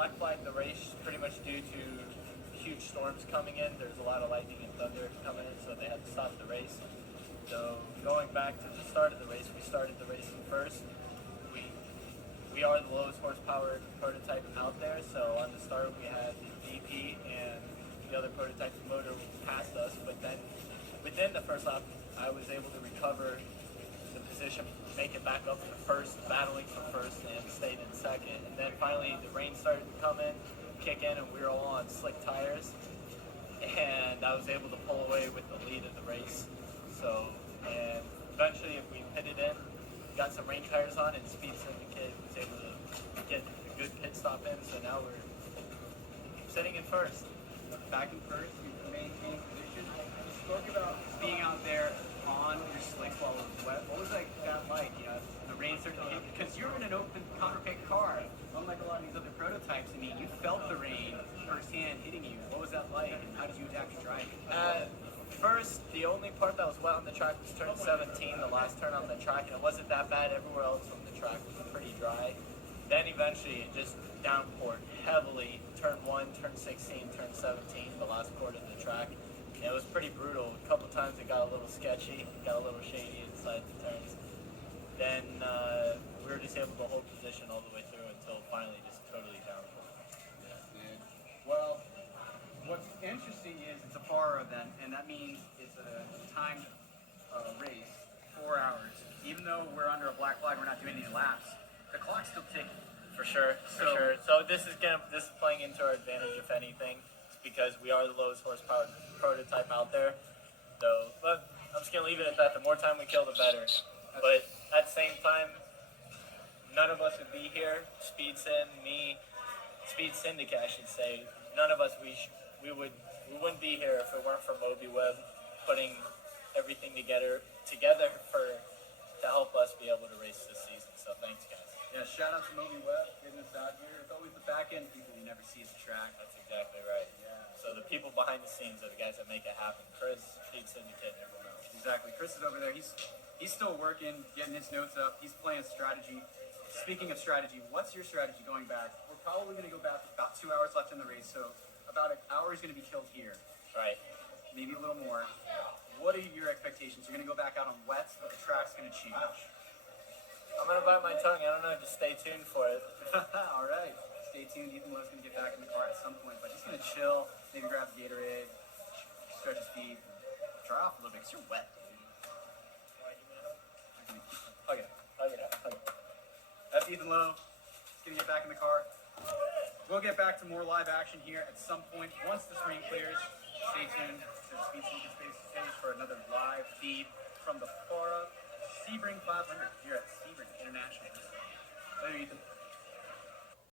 black flagged the race pretty much due to huge storms coming in. There's a lot of lightning and thunder coming in, so they had to stop the race. So going back to the start of the race, we started the race first. We are the lowest horsepower prototype out there, so on the start we had the VP and the other prototype motor passed us, but then within the first lap I was able to recover the position, make it back up to first, battling for first, and stayed in second. And then finally the rain started to come in, kick in, and we were all on slick tires, and I was able to pull away with the lead of the race. So, and eventually we pitted in, got some rain tires on, and Speed Syndicate was able to get a good pit stop in, so now we're sitting in first. Back in first, you maintained position. You spoke about being out there on your slicks while it was wet. What was that like? You know, the rain started to hit, because you're in an open cockpit car. Unlike a lot of these other prototypes, I mean, you felt the rain firsthand hitting you. What was that like, and how did you adapt to driving? First, the only part that was wet on the track was turn 17, the last turn on the track, and it wasn't that bad. Everywhere else on the track was pretty dry. Then eventually it just downpoured heavily. Turn 1, turn 16, turn 17, the last quarter of the track. And it was pretty brutal. A couple times it got a little sketchy, got a little shady inside the turns. Then we were just able to hold position all the way through until finally just totally downpoured. Yeah. Well, what's interesting is it's a FAR event, and that means it's a timed race, 4 hours. Even though we're under a black flag, we're not doing any laps. The clock's still ticking. For sure. So this is playing into our advantage, if anything, because we are the lowest horsepower prototype out there. So, but I'm just gonna leave it at that. The more time we kill, the better. But at the same time, none of us would be here. Speed Syndicate, I should say. None of us we wouldn't be here if it weren't for Moby Web putting everything together to help us be able to race this season. So thanks, guys. Yeah, shout out to Moby Web getting us out here. It's always the back end people you never see at the track. That's exactly right. Yeah. So the people behind the scenes are the guys that make it happen. Chris, Speed Syndicate, and everyone else. Exactly. Chris is over there. He's still working, getting his notes up. He's playing strategy. Speaking of strategy, what's your strategy going back? We're probably going to go back about 2 hours left in the race, so about an hour is going to be killed here. Right. Maybe a little more. What are your expectations? You're going to go back out on wets, but the track's going to change. I'm going to bite my tongue. I don't know. Just stay tuned for it. All right. Stay tuned. Ethan Lowe's going to get back in the car at some point, but he's going to chill, maybe grab a Gatorade, stretch his feet, dry off a little bit because you're wet, dude. Hug it out. That's Ethan Lowe. He's going to get back in the car. We'll get back to more live action here at some point once this rain clears. Stay tuned to the Speed Syndicate page for another live feed from the Sebring 500 here at Sebring International. Later, Ethan.